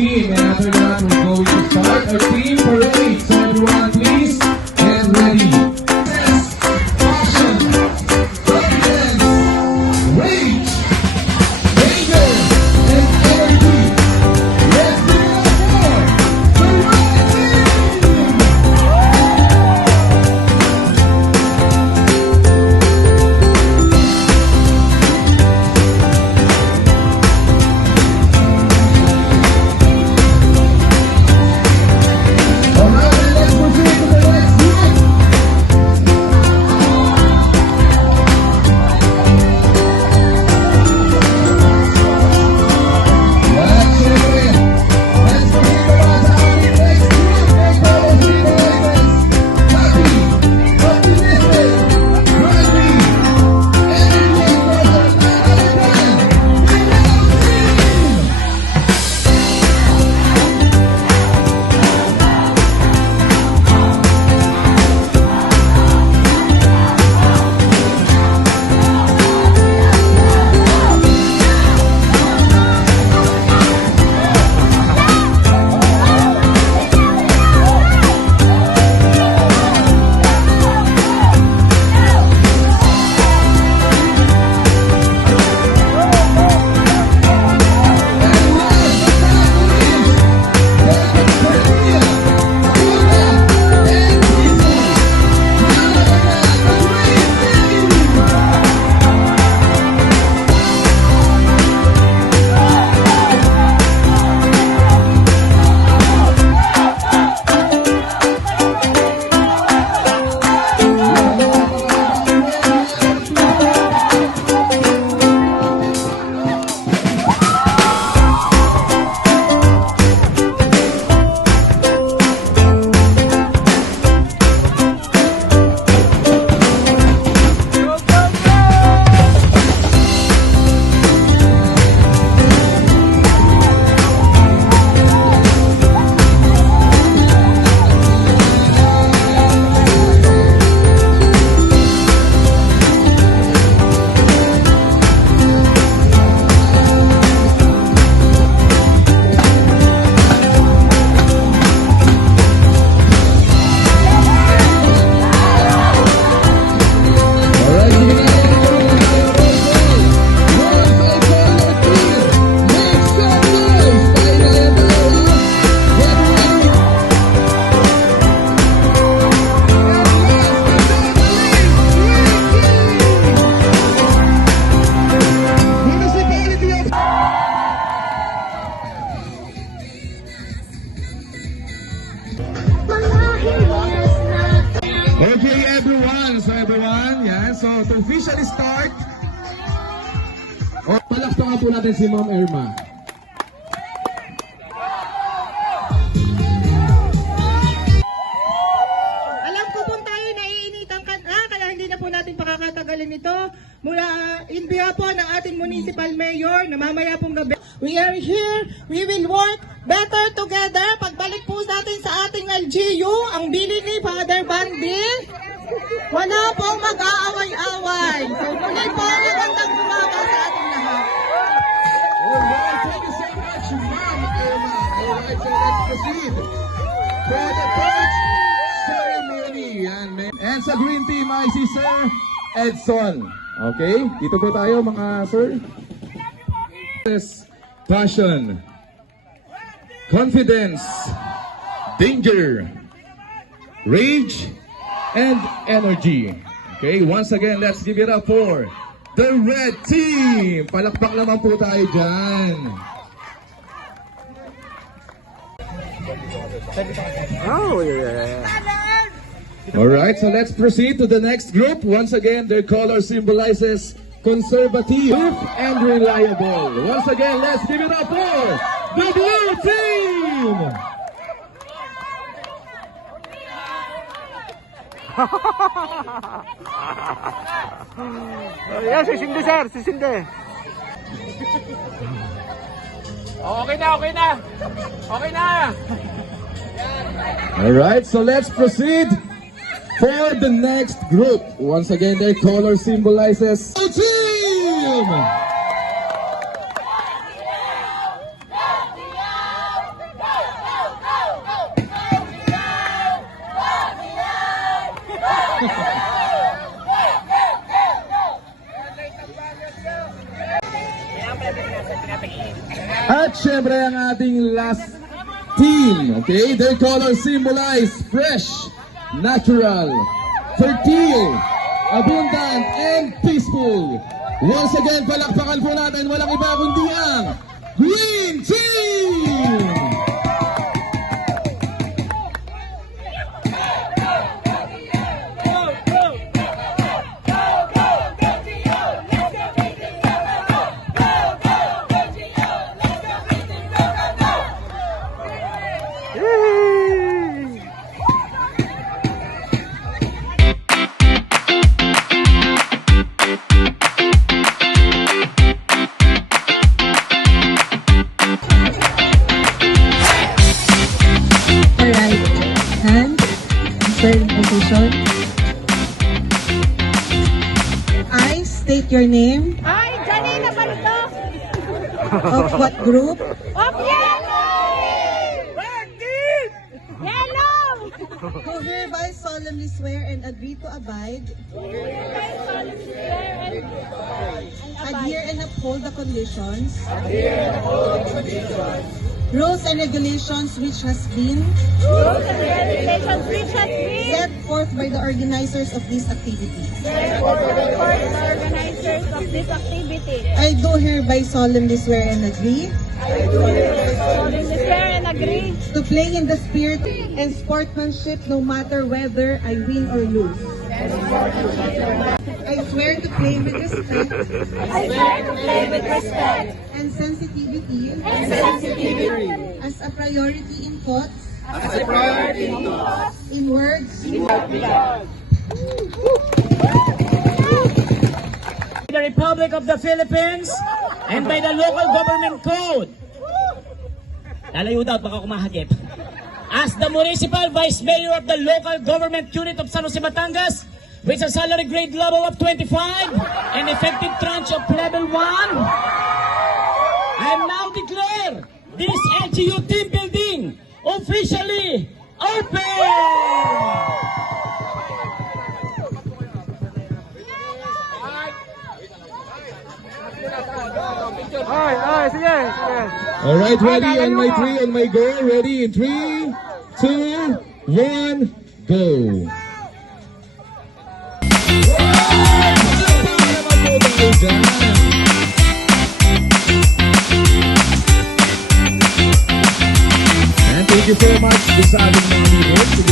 team, and after that, we're going to start our team parade. So everyone, please get ready. Yes, passion, confidence, rage, danger, and energy. Let's give it up for the Red Team! Alright, let's proceed to the next group. Let's proceed naman sa ating next group. May fellow Pinoyers. Happy, optimistic, friendly, energy person, we love team! Alright, sige na. Once I call your team, make some noise. Tayo na yan, tayo. Get ready. Municipality of Okay, everyone. So to officially start, palakpakan po natin si Ma'am Irma. Alam ko po tayo naiinitan kaya hindi na po natin pakakatagalin ito. Mula in behalf po ng ating municipal mayor na mamaya pong gabi. We are here, we will work better together. Pagbalik po natin sa ating LGU, ang bili ni Father Bandil, wala pong mag-aaway-away. So muli po, magandang umaga sa ating lahat. Alright, thank you so much, Ma'am Irma. Alright, so let's proceed for the first ceremony. And sa Green Team ay si Sir Edson. Okay, dito po tayo mga sir. Passion, confidence, danger, rage, and energy. Okay, once again, let's give it up for the Red Team. Palakpak naman po tayo dyan. Oh, yeah. Alright, so let's proceed to the next group. Once again, their color symbolizes conservative and reliable. Once again, let's give it up for the Blue Team! Yan, sisindi sir, sisindi. Okay na. Okay na. Alright, so let's proceed for the next group. Once again, their color symbolizes Blue Team! syempre ang ating last team. Okay, their colors symbolize fresh, natural, fertile, abundant, and peaceful. Once again, palakpakan po natin walang iba kundi ang Green Team! Right hand, turn position. I state your name. Ay, Janina Balito! Of what group? Of yellow! Yellow! Do hereby solemnly swear and agree to abide, adhere and uphold the conditions, rules and regulations which has been Rules and regulations which has been set forth by the organizers of this activity. for the organizers of this activity. I do hereby solemnly swear and agree Solemnly swear and agree to play in the spirit and sportsmanship no matter whether I win or lose. I swear to play with respect I swear to play with respect and sensitivity and sensitivity as a priority in thoughts, as a priority in thoughts, in words, the Republic of the Philippines and by the local government code. Lalayo daw, baka kumahagip. As the Municipal Vice Mayor of the local government unit of San Jose, Batangas, with a salary grade level of 25 and effective tranche of level 1, I now declare this LGU team building officially open! Ay, sige, sige. Alright, ready on my three, on my go. Ready in 3, 2, 1, go. And thank you so much sa ating mga leaders.